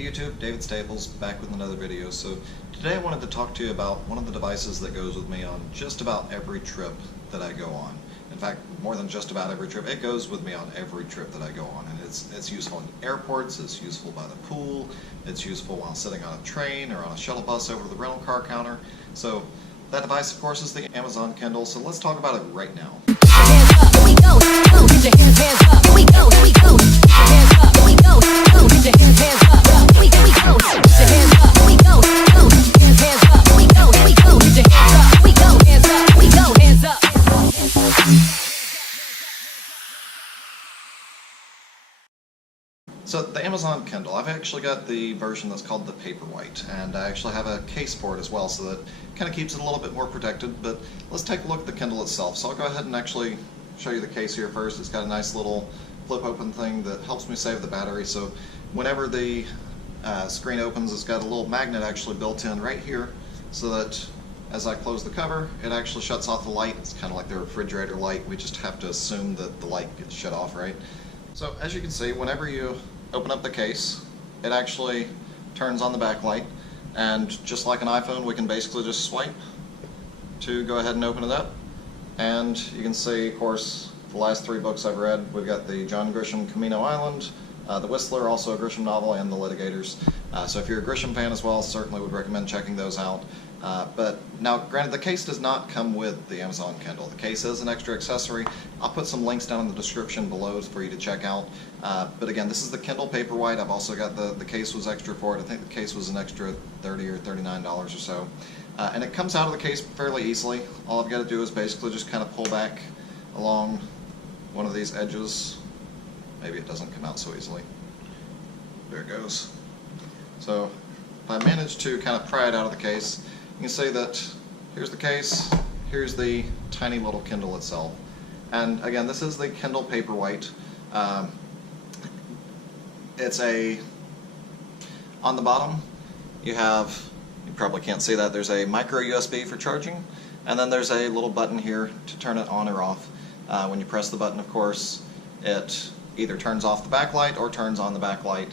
Hey YouTube, David Staples back with another video. So today I wanted to talk to you about one of the devices that goes with me on just about every trip that I go on. In fact, more than just about every trip, it goes with me on every trip that I go on. And it's useful in airports, it's useful by the pool, it's useful while sitting on a train or on a shuttle bus over the rental car counter. So that device, of course, is the Amazon Kindle. So let's talk about it right now. So the Amazon Kindle, I've actually got the version that's called the Paperwhite, and I actually have a case for it as well, so that kind of keeps it a little bit more protected. But let's take a look at the Kindle itself. So I'll go ahead and actually show you the case here first. It's got a nice little flip open thing that helps me save the battery. So whenever the screen opens, it's got a little magnet actually built in right here, so that as I close the cover, it actually shuts off the light. It's kind of like the refrigerator light. We just have to assume that the light gets shut off, right? So as you can see, whenever you open up the case, it actually turns on the backlight, and just like an iPhone, we can basically just swipe to go ahead and open it up. And you can see, of course, the last 3 books I've read. We've got the John Grisham Camino Island, The Whistler, also a Grisham novel, and The Litigators. So if you're a Grisham fan as well, certainly would recommend checking those out. But now, granted, the case does not come with the Amazon Kindle. The case is an extra accessory. I'll put some links down in the description below for you to check out. But again, this is the Kindle Paperwhite. I've also got the case was extra for it. I think the case was an extra $30 or $39 or so. And it comes out of the case fairly easily. All I've got to do is basically just kind of pull back along one of these edges. Maybe it doesn't come out so easily. There it goes. So if I manage to kind of pry it out of the case, you can see that here's the case, here's the tiny little Kindle itself. And again, this is the Kindle Paperwhite. On the bottom, you probably can't see that, there's a micro USB for charging, and then there's a little button here to turn it on or off. When you press the button, of course, it either turns off the backlight or turns on the backlight.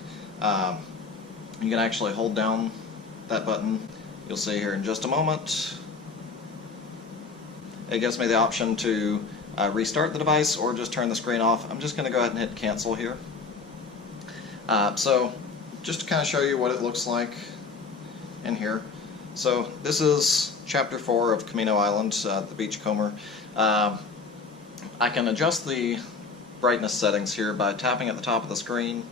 You can actually hold down that button. You'll see here in just a moment. It gives me the option to restart the device or just turn the screen off. I'm just going to go ahead and hit cancel here. So just to kind of show you what it looks like in here. So this is Chapter 4 of Camino Island, the Beachcomber. I can adjust the brightness settings here by tapping at the top of the screen,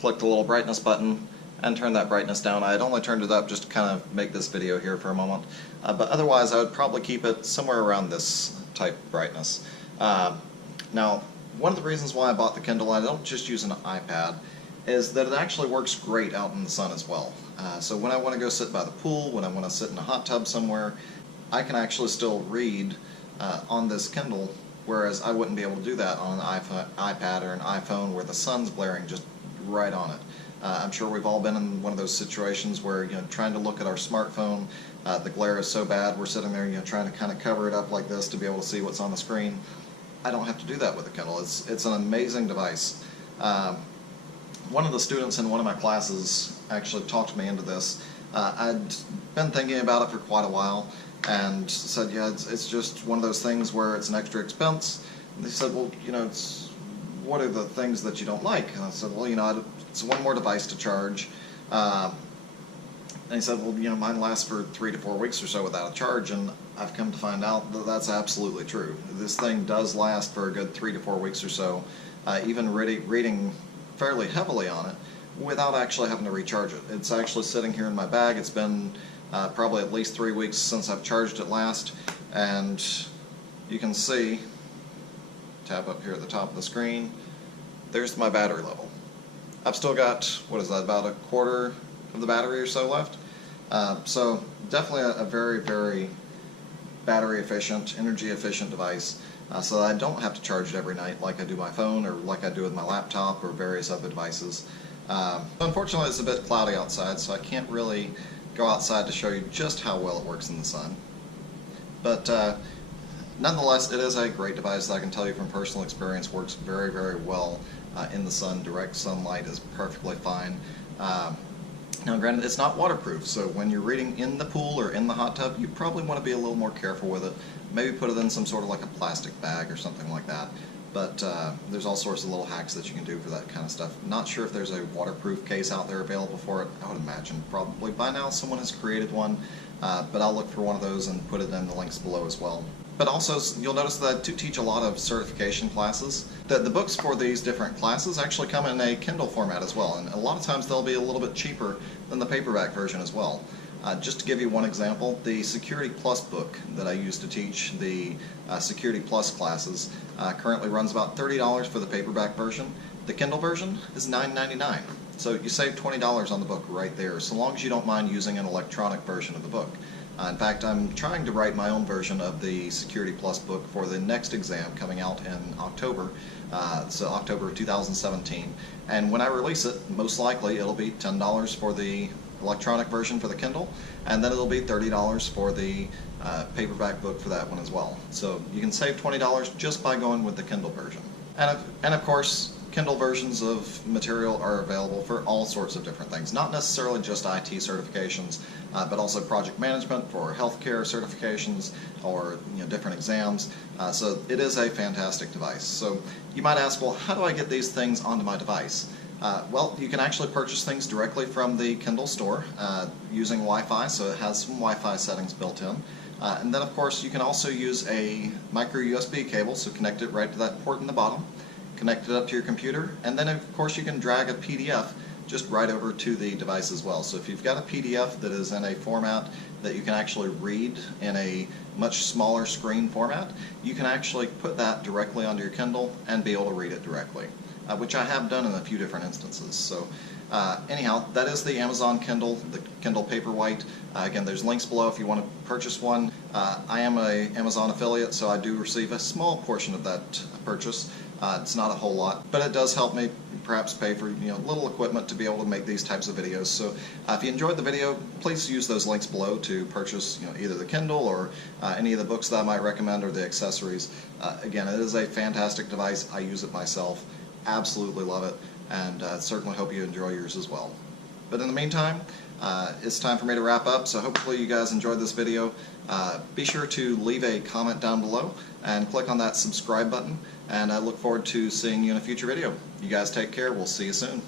click the little brightness button, and turn that brightness down. I had only turned it up just to kind of make this video here for a moment, but otherwise I would probably keep it somewhere around this type of brightness. Now, one of the reasons why I bought the Kindle, I don't just use an iPad, is that it actually works great out in the sun as well. So when I want to go sit by the pool, when I want to sit in a hot tub somewhere, I can actually still read on this Kindle, whereas I wouldn't be able to do that on an iPad or an iPhone where the sun's blaring just right on it. I'm sure we've all been in one of those situations where, trying to look at our smartphone, the glare is so bad, we're sitting there, trying to kind of cover it up like this to be able to see what's on the screen. I don't have to do that with the Kindle. It's an amazing device. One of the students in one of my classes actually talked me into this. I'd been thinking about it for quite a while and said, yeah, it's just one of those things where it's an extra expense. And they said, well, what are the things that you don't like? And I said, well, it's one more device to charge. And he said, well, mine lasts for 3 to 4 weeks or so without a charge, and I've come to find out that that's absolutely true. This thing does last for a good 3 to 4 weeks or so, even reading fairly heavily on it without actually having to recharge it. It's actually sitting here in my bag. It's been probably at least 3 weeks since I've charged it last, and you can see, tap up here at the top of the screen, there's my battery level. I've still got, what is that, about a quarter of the battery or so left. So definitely a very, very battery efficient, energy efficient device, so that I don't have to charge it every night like I do my phone or like I do with my laptop or various other devices. Unfortunately, it's a bit cloudy outside, so I can't really go outside to show you just how well it works in the sun. But nonetheless, it is a great device that I can tell you from personal experience works very, very well in the sun. Direct sunlight is perfectly fine. Now granted, it's not waterproof, so when you're reading in the pool or in the hot tub, you probably want to be a little more careful with it. Maybe put it in some sort of like a plastic bag or something like that. But there's all sorts of little hacks that you can do for that kind of stuff. Not sure if there's a waterproof case out there available for it. I would imagine probably by now someone has created one, but I'll look for one of those and put it in the links below as well. But also, you'll notice that I teach a lot of certification classes. The books for these different classes actually come in a Kindle format as well, and a lot of times they'll be a little bit cheaper than the paperback version as well. Just to give you one example, the Security Plus book that I use to teach the Security Plus classes currently runs about $30 for the paperback version. The Kindle version is $9.99. So you save $20 on the book right there, so long as you don't mind using an electronic version of the book. In fact, I'm trying to write my own version of the Security Plus book for the next exam coming out in October, so October 2017. And when I release it, most likely it'll be $10 for the electronic version for the Kindle, and then it'll be $30 for the paperback book for that one as well. So you can save $20 just by going with the Kindle version. And of course, Kindle versions of material are available for all sorts of different things, not necessarily just IT certifications, but also project management for healthcare certifications or different exams. So it is a fantastic device. So you might ask, well, how do I get these things onto my device? Well, you can actually purchase things directly from the Kindle store using Wi-Fi, so it has some Wi-Fi settings built in. And then, of course, you can also use a micro USB cable, so connect it right to that port in the bottom, connect it up to your computer, and then, of course, you can drag a PDF just right over to the device as well. So if you've got a PDF that is in a format that you can actually read in a much smaller screen format, you can actually put that directly onto your Kindle and be able to read it directly. Which I have done in a few different instances. So anyhow, that is the Amazon Kindle, the Kindle Paperwhite. Again, there's links below if you want to purchase one. I am an Amazon affiliate, so I do receive a small portion of that purchase. It's not a whole lot, but it does help me perhaps pay for little equipment to be able to make these types of videos. So if you enjoyed the video, please use those links below to purchase either the Kindle or any of the books that I might recommend or the accessories. Again, it is a fantastic device. I use it myself. Absolutely love it, and certainly hope you enjoy yours as well. But in the meantime, it's time for me to wrap up, so hopefully you guys enjoyed this video. Be sure to leave a comment down below and click on that subscribe button, and I look forward to seeing you in a future video. You guys take care. We'll see you soon.